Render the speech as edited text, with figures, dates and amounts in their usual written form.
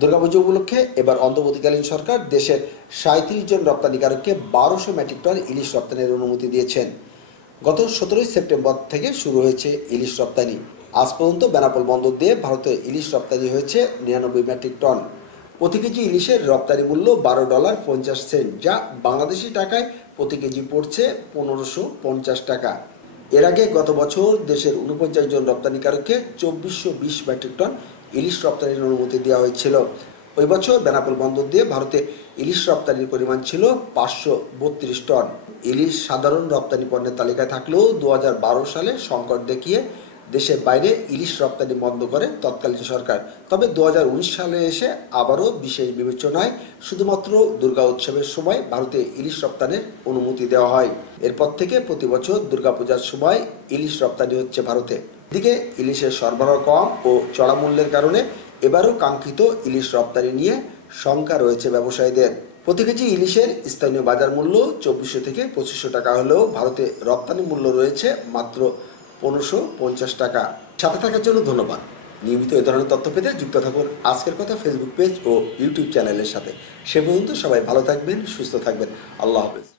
দুর্গাপুজো উপলক্ষে এবার অন্তর্বর্তীকালীন সরকার দেশের ৩৭ জন রপ্তানিকারককে ১২০০ মেট্রিক টন ইলিশ রপ্তানির অনুমতি দিয়েছেন। গত ১৭ সেপ্টেম্বর থেকে শুরু হয়েছে ইলিশ রপ্তানি। আজ পর্যন্ত বেনাপোল বন্দর দিয়ে ভারতে ইলিশ রপ্তানি হয়েছে ৯৯ মেট্রিক টন। প্রতি কেজি ইলিশের রপ্তানি মূল্য $১২.৫০, যা বাংলাদেশি টাকায় প্রতি কেজি পড়ছে ১৫৫০ টাকা। এর আগে গত বছর দেশের ৪৯ জন রপ্তানিকারককে ২৪২০ মেট্রিক টন ইলিশ রপ্তানির অনুমতি দেওয়া হয়েছিল। ওই বছর বেনাপোল বন্দর দিয়ে ভারতে ইলিশ রপ্তানির পরিমাণ ছিল ৫৩২ টন। ইলিশ সাধারণ রপ্তানি পণ্যের তালিকায় থাকলেও ২০১২ সালে সংকট দেখিয়ে দেশের বাইরে ইলিশ রপ্তানি বন্ধ করে তৎকালীন সরকার। তবে ২০১৯ সালে এসে আবারও বিশেষ বিবেচনায় শুধুমাত্র দুর্গা উৎসবের সময় ভারতে ইলিশ রপ্তানির অনুমতি দেওয়া হয়। এরপর থেকে প্রতি বছর দুর্গাপূজার সময় ইলিশ রপ্তানি হচ্ছে ভারতে। এদিকে ইলিশের সরবরাহ কম ও চড়া মূল্যের কারণে এবারও কাঙ্ক্ষিত ইলিশ রপ্তানি নিয়ে শঙ্কা রয়েছে ব্যবসায়ীদের। প্রতি কেজি ইলিশের স্থানীয় বাজার মূল্য ২৪০০ থেকে ২৫০০ টাকা হলেও ভারতে রপ্তানি মূল্য রয়েছে মাত্র ১৫৫০ টাকা। সাথে থাকার জন্য ধন্যবাদ। নিয়মিত এ ধরনের তথ্য পেতে যুক্ত থাকুন আজকের কথা ফেসবুক পেজ ও ইউটিউব চ্যানেলের সাথে। সে পর্যন্ত সবাই ভালো থাকবেন, সুস্থ থাকবেন। আল্লাহ হাফেজ।